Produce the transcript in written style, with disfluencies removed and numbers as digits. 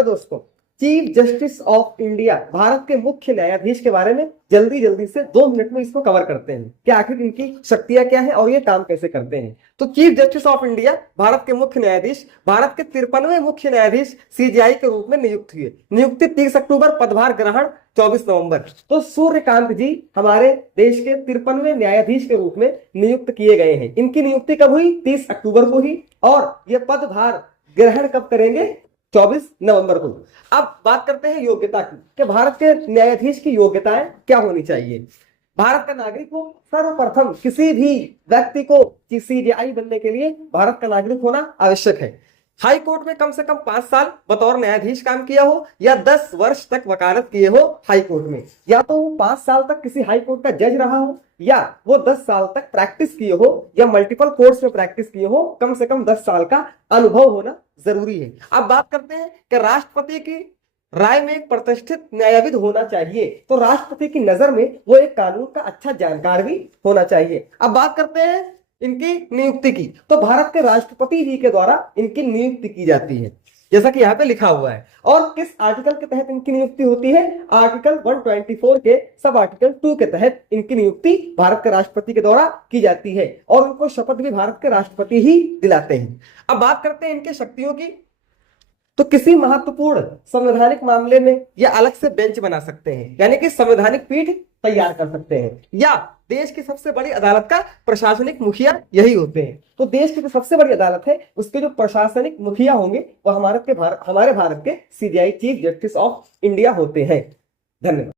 Hello दोस्तों, chief justice of India Bharat के मुख्य न्यायाधीश के बारे में जल्दी से 2 मिनट में इसको कवर करते हैं कि आखिर इनकी शक्तियां क्या है और ये काम कैसे करते हैं। तो chief justice of India Bharat के मुख्य न्यायाधीश, भारत के 53वें मुख्य न्यायाधीश सीजेआई के रूप में नियुक्त हुए। नियुक्ति 30 अक्टूबर, पदभार ग्रहण 24 नवंबर। तो सूर्यकांत जी हमारे देश के 53वें न्यायाधीश के रूप में नियुक्त किए गए हैं। इनकी नियुक्ति कब हुई? 30 अक्टूबर को ही, और ये पदभार ग्रहण कब करेंगे? 24 नवंबर को। अब बात करते हैं योग्यता की कि भारत के न्यायाधीश की योग्यताएं क्या होनी चाहिए। भारत का नागरिक हो, सर्वप्रथम किसी भी व्यक्ति को सीजेआई बनने के लिए भारत का नागरिक होना आवश्यक है। हाई कोर्ट में कम से कम 5 साल बतौर न्यायाधीश काम किया हो या 10 वर्ष तक वकालत किए हो हाई कोर्ट में, या तो वो 5 साल तक किसी हाई कोर्ट का जज रहा हो, या वो 10 साल तक प्रैक्टिस किए हो या मल्टीपल कोर्ट्स में प्रैक्टिस किए हो। कम से कम 10 साल का अनुभव होना जरूरी है। अब बात करते हैं कि राष्ट्रपति की राय में एक प्रतिष्ठित न्यायविद होना चाहिए। तो राष्ट्रपति की नजर में वो एक कानून का अच्छा जानकार भी होना चाहिए। अब बात करते हैं इनकी नियुक्ति की। तो भारत के राष्ट्रपति जी के द्वारा इनकी नियुक्ति की जाती है, जैसा कि यहाँ पे लिखा हुआ है। और किस आर्टिकल के तहत इनकी नियुक्ति होती है? आर्टिकल 124 के सब आर्टिकल 2 के तहत इनकी नियुक्ति भारत के राष्ट्रपति के द्वारा की जाती है, और उनको शपथ भी भारत के राष्ट्रपति ही दिलाते हैं। अब बात करते हैं इनके शक्तियों की। तो किसी महत्वपूर्ण संवैधानिक मामले में ये अलग से बेंच बना सकते हैं, यानी कि संवैधानिक पीठ तैयार कर सकते हैं, या देश की सबसे बड़ी अदालत का प्रशासनिक मुखिया यही होते हैं। तो देश की जो सबसे बड़ी अदालत है उसके जो प्रशासनिक मुखिया होंगे वो हमारे भारत के CJI chief justice of India होते हैं। धन्यवाद।